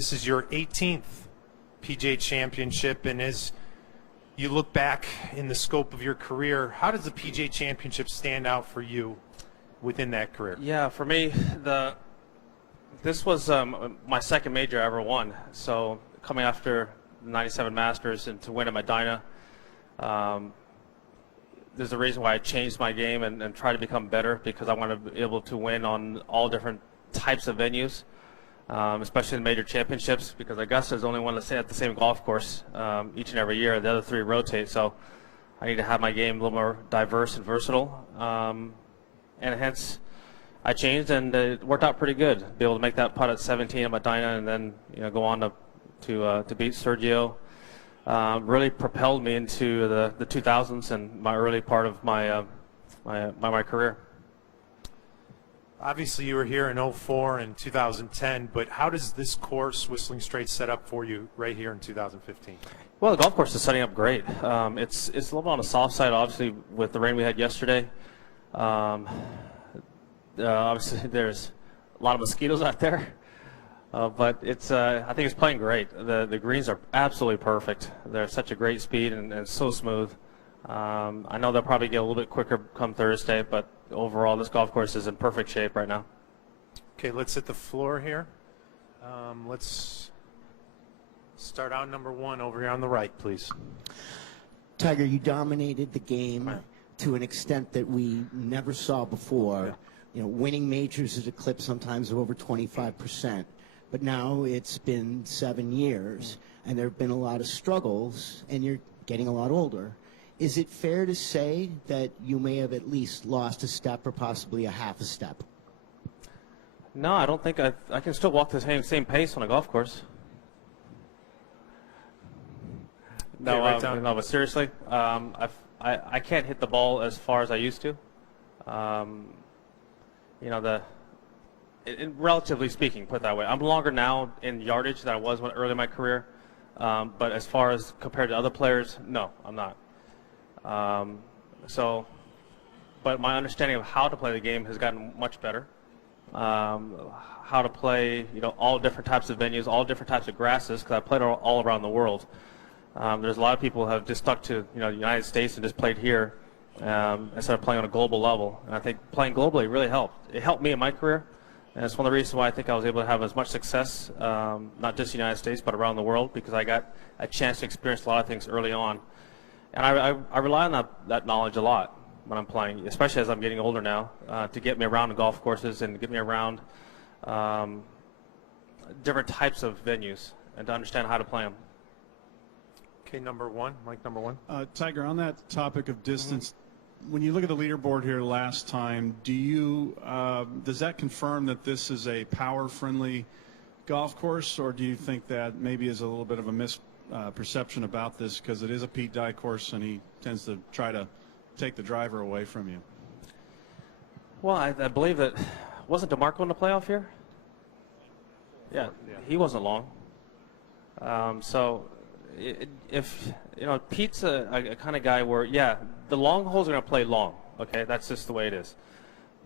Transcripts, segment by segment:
This is your 18th PGA Championship, and as you look back in the scope of your career, how does the PGA Championship stand out for you within that career? Yeah, for me, this was my second major I ever won. So coming after the '97 Masters and to win at Medina, there's a reason why I changed my game and tried to become better, because I want to be able to win on all different types of venues. Especially in major championships, because Augusta is the only one to stay at the same golf course each and every year. The other three rotate, so I need to have my game a little more diverse and versatile. And hence, I changed, and it worked out pretty good. Be able to make that putt at 17 at Medina, and then go on to beat Sergio. Really propelled me into the 2000s and my early part of my my career. Obviously, you were here in '04 and 2010, but how does this course, Whistling Straits, set up for you right here in 2015? Well, the golf course is setting up great. It's a little bit on the soft side, obviously, with the rain we had yesterday. Obviously, there's a lot of mosquitoes out there, but it's I think it's playing great. The greens are absolutely perfect. They're such a great speed and so smooth. I know they'll probably get a little bit quicker come Thursday, but overall, this golf course is in perfect shape right now. Okay, let's hit the floor here. Let's start out number one over here on the right, please. Tiger, you dominated the game to an extent that we never saw before. Yeah. Winning majors is a clip sometimes of over 25%. But now it's been 7 years, and there have been a lot of struggles, and you're getting a lot older. Is it fair to say that you may have at least lost a step or possibly a half a step? No, I don't think I can still walk the same pace on a golf course. No, no, but seriously, I can't hit the ball as far as I used to. Relatively speaking, put it that way, I'm longer now in yardage than I was early in my career. But as far as compared to other players, no, I'm not. But my understanding of how to play the game has gotten much better. How to play, all different types of venues, all different types of grasses, because I played all around the world. There's a lot of people who have just stuck to the United States and just played here instead of playing on a global level. And I think playing globally really helped. It helped me in my career, and it's one of the reasons why I think I was able to have as much success, not just the United States, but around the world, because I got a chance to experience a lot of things early on. And I rely on that knowledge a lot when I'm playing, especially as I'm getting older now, to get me around the golf courses and get me around different types of venues and to understand how to play them. Okay, number one, Mike, number one. Tiger, on that topic of distance, when you look at the leaderboard here last time, does that confirm that this is a power-friendly golf course, or do you think that maybe is a little bit of a perception about this, because it is a Pete Dye course and he tends to try to take the driver away from you? Well, I believe that wasn't DeMarco in the playoff here? Yeah, he wasn't long. If Pete's a kind of guy where the long holes are going to play long. Okay, that's just the way it is.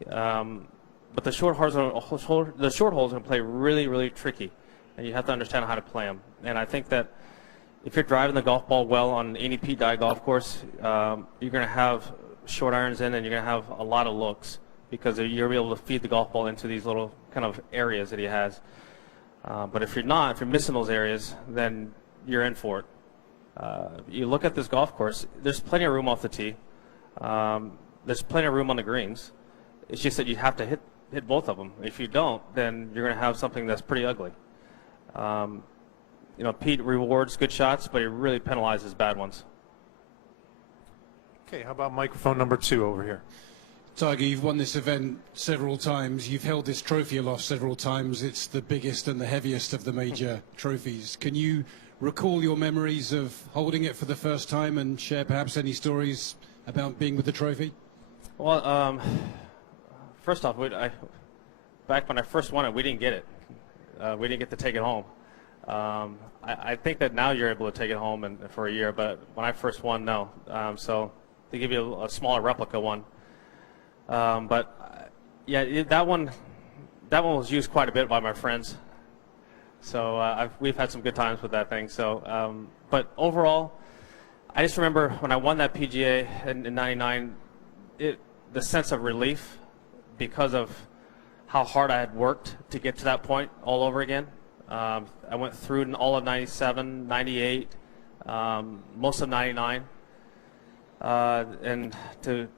But the short holes are going to play really, really tricky, and you have to understand how to play them. And I think that if you're driving the golf ball well on any Pete Dye golf course, you're going to have short irons in, and you're going to have a lot of looks, because you're able to feed the golf ball into these little kind of areas that he has. But if you're missing those areas, then you're in for it. You look at this golf course, there's plenty of room off the tee. There's plenty of room on the greens. It's just that you have to hit both of them. If you don't, then you're going to have something that's pretty ugly. Pete rewards good shots, but he really penalizes bad ones. Okay, how about microphone number two over here? Tiger, you've won this event several times. You've held this trophy aloft several times. It's the biggest and the heaviest of the major trophies. Can you recall your memories of holding it for the first time and share perhaps any stories about being with the trophy? Well, first off, back when I first won it, we didn't get it. We didn't get to take it home. I think that now you're able to take it home for a year, but when I first won, no. So they give you a smaller replica one. That one was used quite a bit by my friends. So we've had some good times with that thing. So, but overall, I just remember when I won that PGA in '99, the sense of relief because of how hard I had worked to get to that point all over again. I went through all of '97, '98, most of '99, and to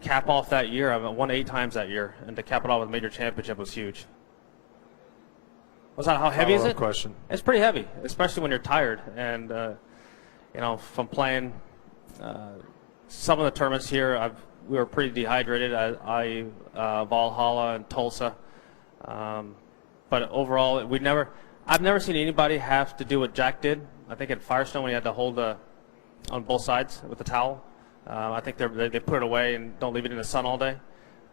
cap off that year, I won 8 times that year, and to cap it off with a major championship was huge. Was that how heavy is it? Question. It's pretty heavy, especially when you're tired. And you know, from playing some of the tournaments here, we were pretty dehydrated. Valhalla and Tulsa, but overall, I've never seen anybody have to do what Jack did. I think at Firestone when he had to hold on both sides with the towel. I think they put it away and don't leave it in the sun all day,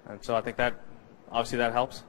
and so I think that obviously that helps.